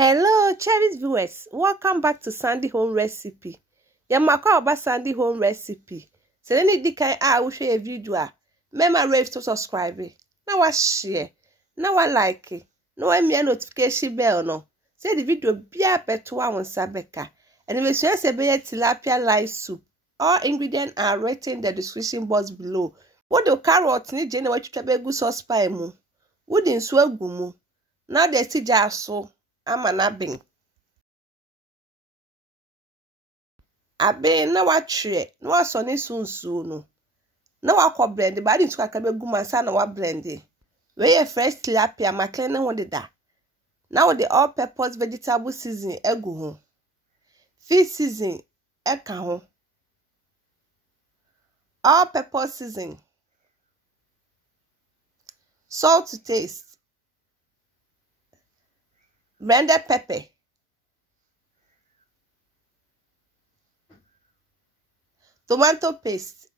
Hello, cherished viewers. Welcome back to Sandy Home Recipe. Yamakwa oba Sandy Home Recipe. So any dikan we share a video. Remember rave to subscribe. Now wa share. Now wa like. Now wa me notification bell no. Say the video bia betua won sabeka. And we share se be tilapia live soup. All ingredients are written in the description box below. What the carrot ni jene wa twitwa be sauce pie mu. Wo di nso agu mu. Now the tija so amanabing. Abe na watwe na wasone sunsu no. Na wakọ blend ba di nsu akabe gu mansa na wa blend. We ye fresh tilapia makle na ho deda. Now the all purpose vegetable seasoning egu ho. Fish seasoning eka ho. All purpose seasoning. Salt to taste. Blended pepper. Tomato paste.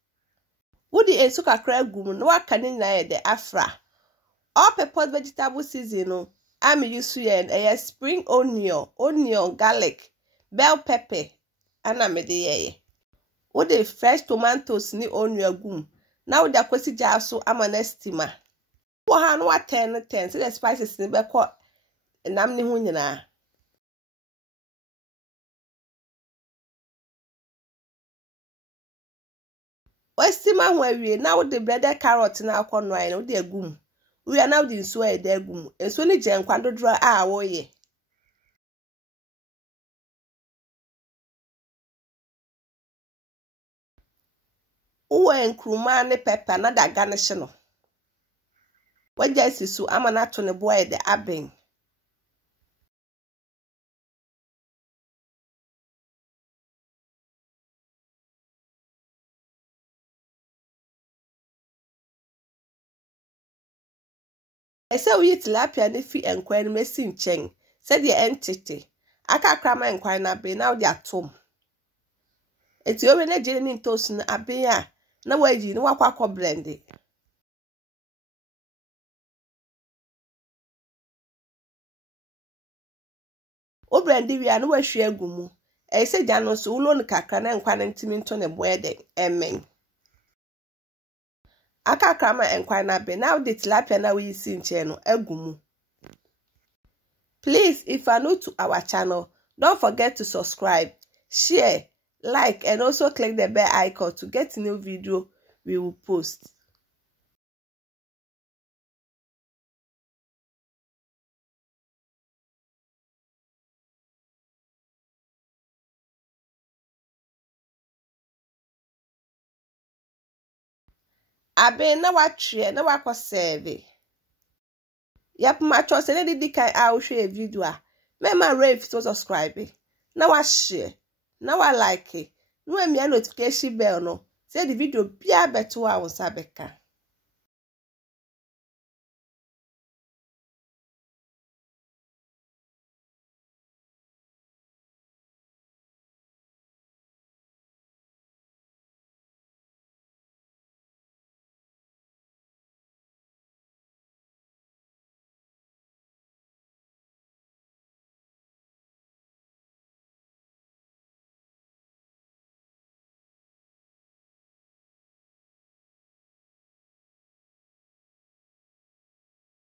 Woody and sugar crab gum no wakani na de afra. All purpose vegetable seasoning. I'm used to a spring onion, garlic, bell pepper, and I'm a Woody fresh tomatoes ni onion gum. Now the kwesi jar so I'm an estima. What 10 so the spices ni be caught. Nam ni ho nyina Westima ho awie na wo de breaded carrot na akono ai na wo de agum we are now the nso e de agum enso ni je nkwa dodoro a wo ye uwe nkruma ne pepper na da garnish no waja sisu ama na to ne boy de aben ese we tilapia ne fi enkwan ne mesi nchen said the entity aka krama enkwan na be now the atom eti owe na jere ni ntos na aben a na waji ni wakwa blend o blend wi anu wa hwe agumu e se ja no so ulo ni kakra na enkwan ntimi nto ne boede emen aka krama enkwan na be now the tilapia na we see nche no agumu. Please, if you are new to our channel, don't forget to subscribe, share, like, and also click the bell icon to get new video we will post. Abe na watwe na wako serve. Yep, my choice any dikan will share a video. Remember rave to subscribe. Na wa share. Na wa like. No me notification bell no. Say the video bia beto a won sabeka.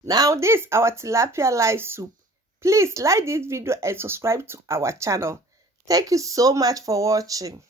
Now this our tilapia live soup. Please like this video and subscribe to our channel. Thank you so much for watching.